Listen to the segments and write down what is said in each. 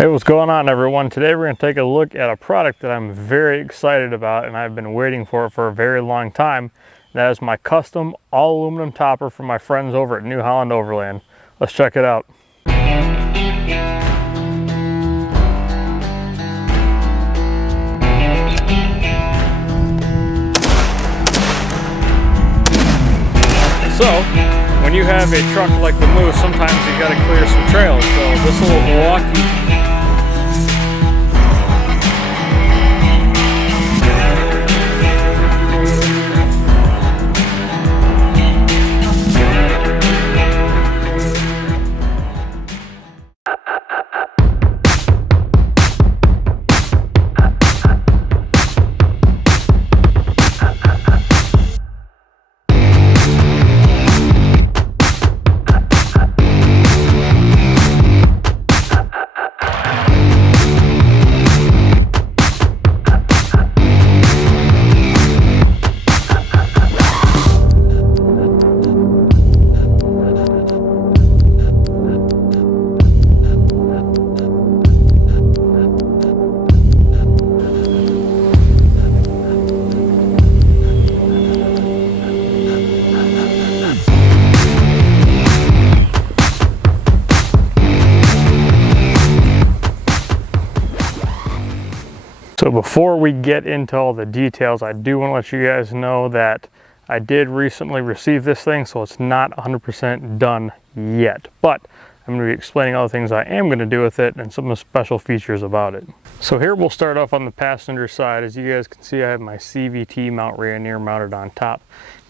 Hey, what's going on, everyone? Today we're going to take a look at a product that I'm very excited about and I've been waiting for a very long time. That is my custom all aluminum topper from my friends over at New Holland Overland. Let's check it out. So, when you have a truck like the Moose, sometimes you got to clear some trails. So this little Milwaukee So before we get into all the details, I do want to let you guys know that I did recently receive this thing, so it's not 100% done yet. But I'm going to be explaining all the things I am going to do with it and some of the special features about it. So here we'll start off on the passenger side. As you guys can see, I have my CVT mount Rayonier mounted on top.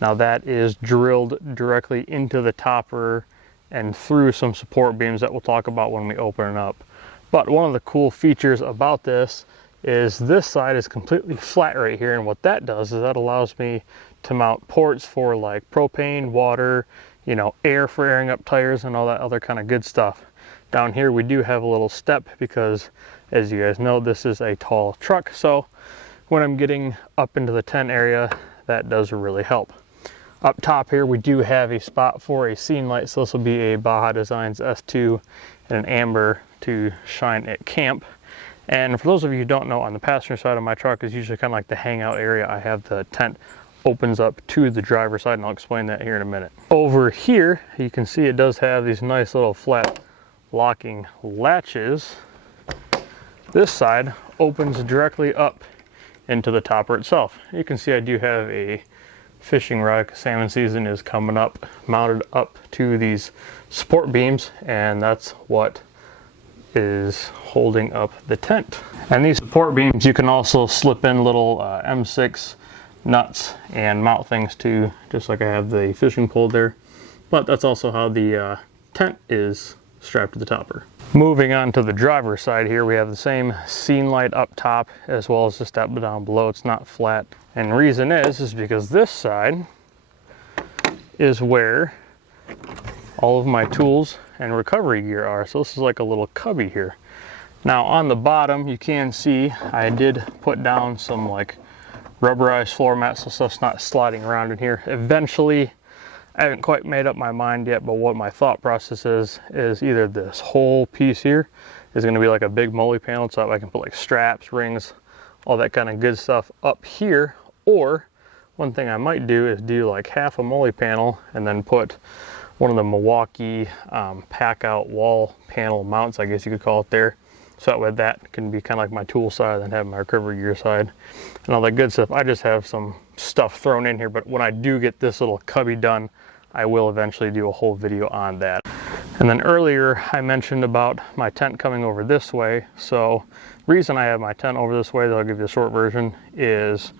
Now that is drilled directly into the topper and through some support beams that we'll talk about when we open it up. But one of the cool features about this side is completely flat right here, and what that does is that allows me to mount ports for like propane, water, you know, air for airing up tires and all that other kind of good stuff. Down here we do have a little step because, as you guys know, this is a tall truck, so when I'm getting up into the tent area, that does really help. Up top here we do have a spot for a scene light, so this will be a Baja Designs S2 and an amber to shine at camp. And for those of you who don't know, on the passenger side of my truck is usually kind of like the hangout area. I have the tent opens up to the driver's side, and I'll explain that here in a minute. Over here, you can see it does have these nice little flat locking latches. This side opens directly up into the topper itself. You can see I do have a fishing rod. Salmon season is coming up, mounted up to these support beams, and that's what is holding up the tent. And these support beams, you can also slip in little M6 nuts and mount things to, just like I have the fishing pole there. But that's also how the tent is strapped to the topper. Moving on to the driver's side here, we have the same scene light up top as well as the step down below. It's not flat, and the reason is because this side is where all of my tools and recovery gear are. So this is like a little cubby here. Now on the bottom, you can see I did put down some like rubberized floor mats, so stuff's not sliding around in here. Eventually, I haven't quite made up my mind yet, but what my thought process is either this whole piece here is going to be like a big mully panel, so I can put like straps, rings, all that kind of good stuff up here, or one thing I might do is do like half a mully panel and then put one of the Milwaukee pack out wall panel mounts, I guess you could call it there. So that way that can be kind of like my tool side and then have my recovery gear side and all that good stuff. I just have some stuff thrown in here, but when I do get this little cubby done, I will eventually do a whole video on that. And then earlier I mentioned about my tent coming over this way. So the reason I have my tent over this way, that I'll give you a short version, is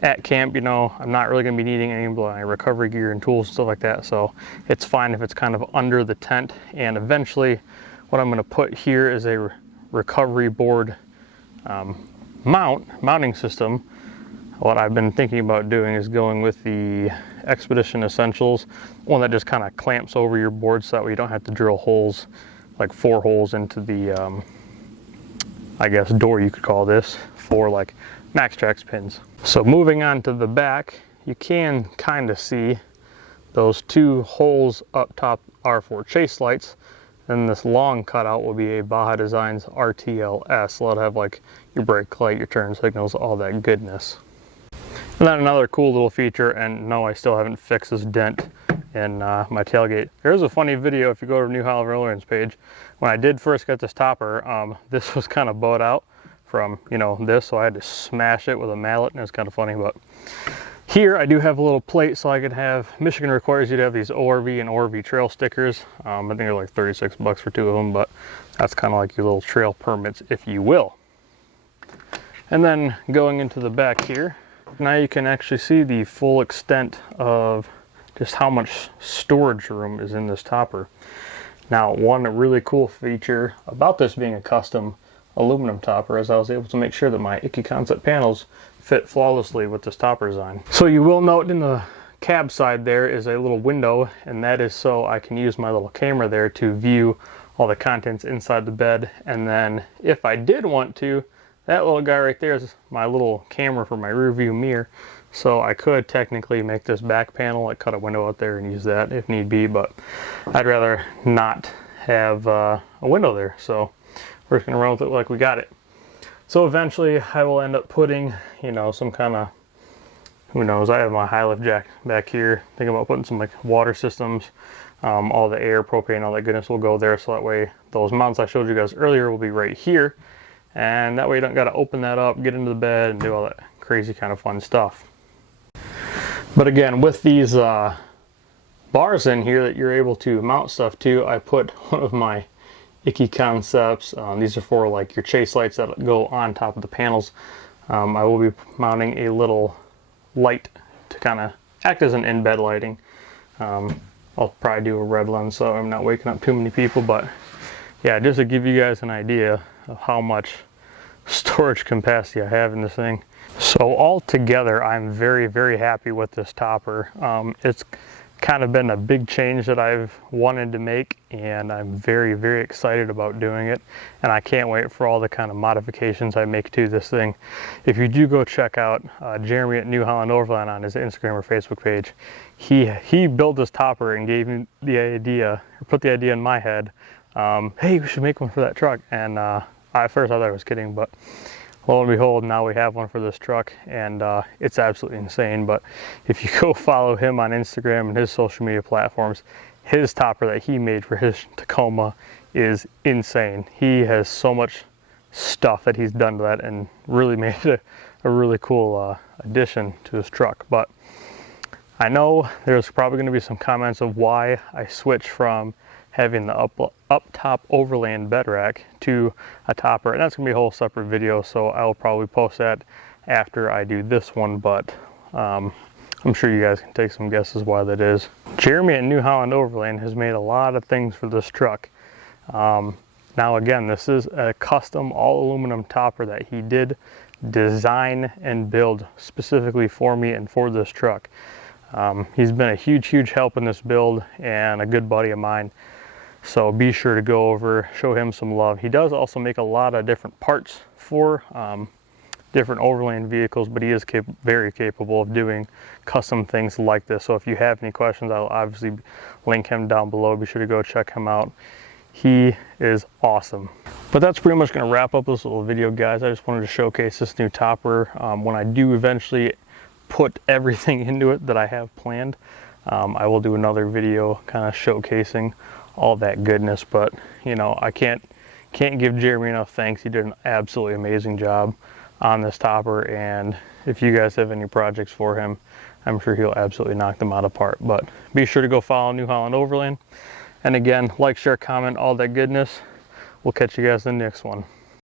at camp, you know, I'm not really going to be needing any of my recovery gear and tools and stuff like that, so it's fine if it's kind of under the tent. And eventually what I'm going to put here is a recovery board mounting system. What I've been thinking about doing is going with the Expedition Essentials, one that just kind of clamps over your board so that way you don't have to drill holes, like 4 holes into the I guess door, you could call this, for like MaxTrax pins. So moving on to the back, you can kind of see those 2 holes up top are for chase lights, Then this long cutout will be a Baja Designs RTLS. So it'll have like your brake light, your turn signals, all that goodness. And then another cool little feature, and no, I still haven't fixed this dent in my tailgate. There's a funny video if you go to New Holland Overland's page. When I did first get this topper, this was kind of bowed out from, you know, this, so I had to smash it with a mallet, and it was kind of funny. But here I do have a little plate, so I could have, Michigan requires you to have these ORV and ORV trail stickers. I think they're like 36 bucks for 2 of them, but that's kind of like your little trail permits, if you will. And then going into the back here, now you can actually see the full extent of just how much storage room is in this topper. Now, one really cool feature about this being a custom aluminum topper is I was able to make sure that my Icky Concept panels fit flawlessly with this topper design. So you will note in the cab side there is a little window, and that is so I can use my little camera there to view all the contents inside the bed. And then if I did want to, that little guy right there is my little camera for my rear view mirror. So I could technically make this back panel, like cut a window out there and use that if need be, but I'd rather not have a window there. So we're just gonna run with it like we got it. So eventually I will end up putting, you know, some kind of, who knows, I have my high lift jack back here. Thinking about putting some like water systems, all the air, propane, all that goodness will go there. So that way those mounts I showed you guys earlier will be right here. And that way you don't gotta open that up, get into the bed, and do all that crazy kind of fun stuff. But again, with these bars in here that you're able to mount stuff to, I put one of my Icky Concepts. These are for like your chase lights that go on top of the panels. I will be mounting a little light to kind of act as an in-bed lighting. I'll probably do a red lens so I'm not waking up too many people, but yeah, just to give you guys an idea of how much storage capacity I have in this thing. So altogether, I'm very, very happy with this topper. It's kind of been a big change that I've wanted to make, and I'm very, very excited about doing it. And I can't wait for all the kind of modifications I make to this thing. If you do go check out Jeremy at New Holland Overland on his Instagram or Facebook page, he built this topper and gave me the idea, or put the idea in my head, hey, we should make one for that truck. And at first I thought I was kidding, but lo and behold, now we have one for this truck, and it's absolutely insane. But if you go follow him on Instagram and his social media platforms, his topper that he made for his Tacoma is insane. He has so much stuff that he's done to that and really made it a really cool addition to his truck. But I know there's probably going to be some comments of why I switched from having the up top Overland bed rack to a topper, and that's gonna be a whole separate video, so I'll probably post that after I do this one. But I'm sure you guys can take some guesses why that is. Jeremy at New Holland Overland has made a lot of things for this truck. Now again, this is a custom all aluminum topper that he did design and build specifically for me and for this truck. He's been a huge help in this build and a good buddy of mine. So be sure to go over, show him some love. He does also make a lot of different parts for different Overland vehicles, but he is very capable of doing custom things like this. So if you have any questions, I'll obviously link him down below. Be sure to go check him out. He is awesome. But that's pretty much going to wrap up this little video, guys. I just wanted to showcase this new topper. When I do eventually put everything into it that I have planned, I will do another video kind of showcasing all that goodness. But you know, I can't give Jeremy enough thanks. He did an absolutely amazing job on this topper, and if you guys have any projects for him, I'm sure he'll absolutely knock them out apart. But be sure to go follow New Holland Overland, and again, like, share, comment, all that goodness. We'll catch you guys in the next one.